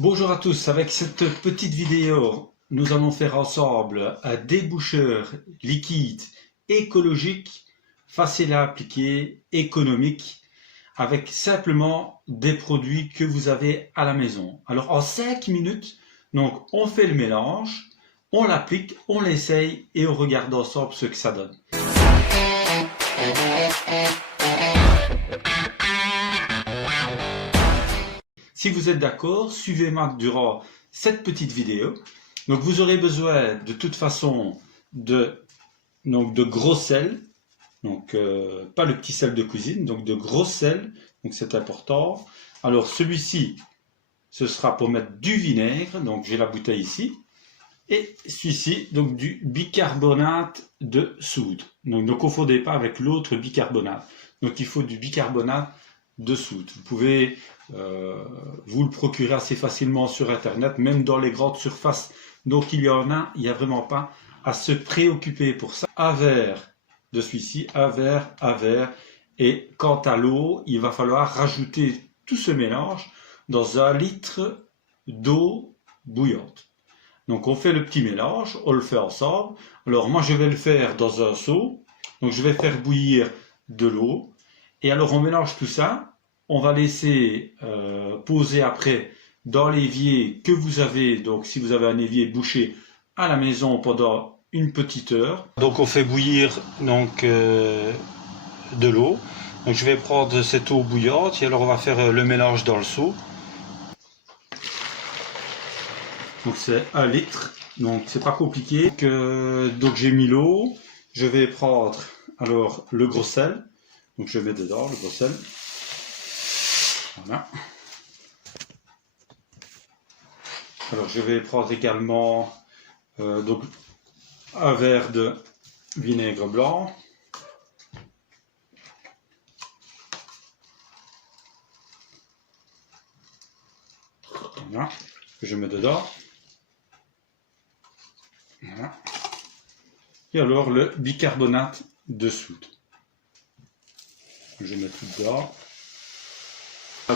Bonjour à tous, avec cette petite vidéo, nous allons faire ensemble un déboucheur liquide écologique, facile à appliquer, économique, avec simplement des produits que vous avez à la maison. Alors en 5 minutes, donc on fait le mélange, on l'applique, on l'essaye et on regarde ensemble ce que ça donne. Si vous êtes d'accord, suivez-moi durant cette petite vidéo. Donc vous aurez besoin de toute façon de gros sel, donc pas le petit sel de cuisine, donc de gros sel, donc c'est important. Alors celui-ci, ce sera pour mettre du vinaigre, donc j'ai la bouteille ici, et celui-ci, donc du bicarbonate de soude. Donc ne confondez pas avec l'autre bicarbonate. Donc il faut du bicarbonate de soude. Vous pouvez vous le procurer assez facilement sur internet, même dans les grandes surfaces. Donc il n'y a vraiment pas à se préoccuper pour ça. Un verre de celui-ci, un verre. Et quant à l'eau, il va falloir rajouter tout ce mélange dans 1 litre d'eau bouillante. Donc on fait le petit mélange, on le fait ensemble. Alors moi je vais le faire dans un seau. Donc je vais faire bouillir de l'eau. Et alors on mélange tout ça. On va laisser poser après dans l'évier que vous avez. Donc si vous avez un évier bouché à la maison pendant une petite heure. Donc on fait bouillir de l'eau. Donc je vais prendre cette eau bouillante et alors on va faire le mélange dans le seau. Donc c'est 1 litre, donc c'est pas compliqué. Donc j'ai mis l'eau, je vais prendre alors le gros sel, donc je mets dedans le gros sel, voilà. Alors je vais prendre également donc un verre de vinaigre blanc, voilà, que je mets dedans. Voilà. Et alors le bicarbonate de soude. Je mets tout dedans.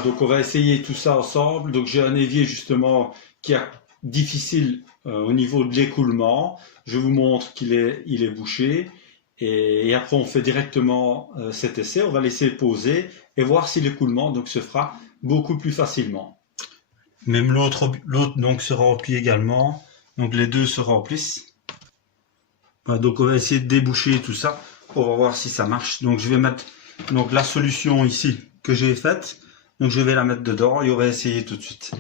Donc on va essayer tout ça ensemble. Donc j'ai un évier justement qui est difficile au niveau de l'écoulement. Je vous montre qu'il est bouché. Et après on fait directement cet essai. On va laisser poser et voir si l'écoulement donc se fera beaucoup plus facilement. Même l'autre donc se remplit également. Donc les deux se remplissent. Voilà, donc on va essayer de déboucher tout ça. On va voir si ça marche. Donc je vais mettre donc la solution ici que j'ai faite. Donc je vais la mettre dedans et on va essayer tout de suite.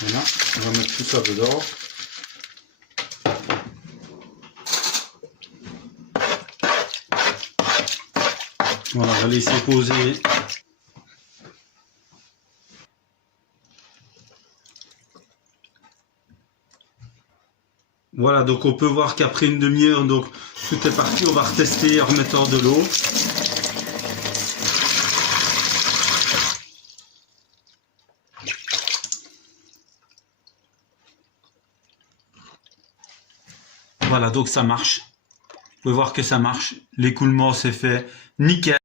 Voilà, on va mettre tout ça dedans. Voilà, on va laisser poser. Voilà, donc on peut voir qu'après une demi-heure, donc tout est parti. On va retester en remettant de l'eau. Voilà, donc ça marche. Vous pouvez voir que ça marche. L'écoulement s'est fait nickel.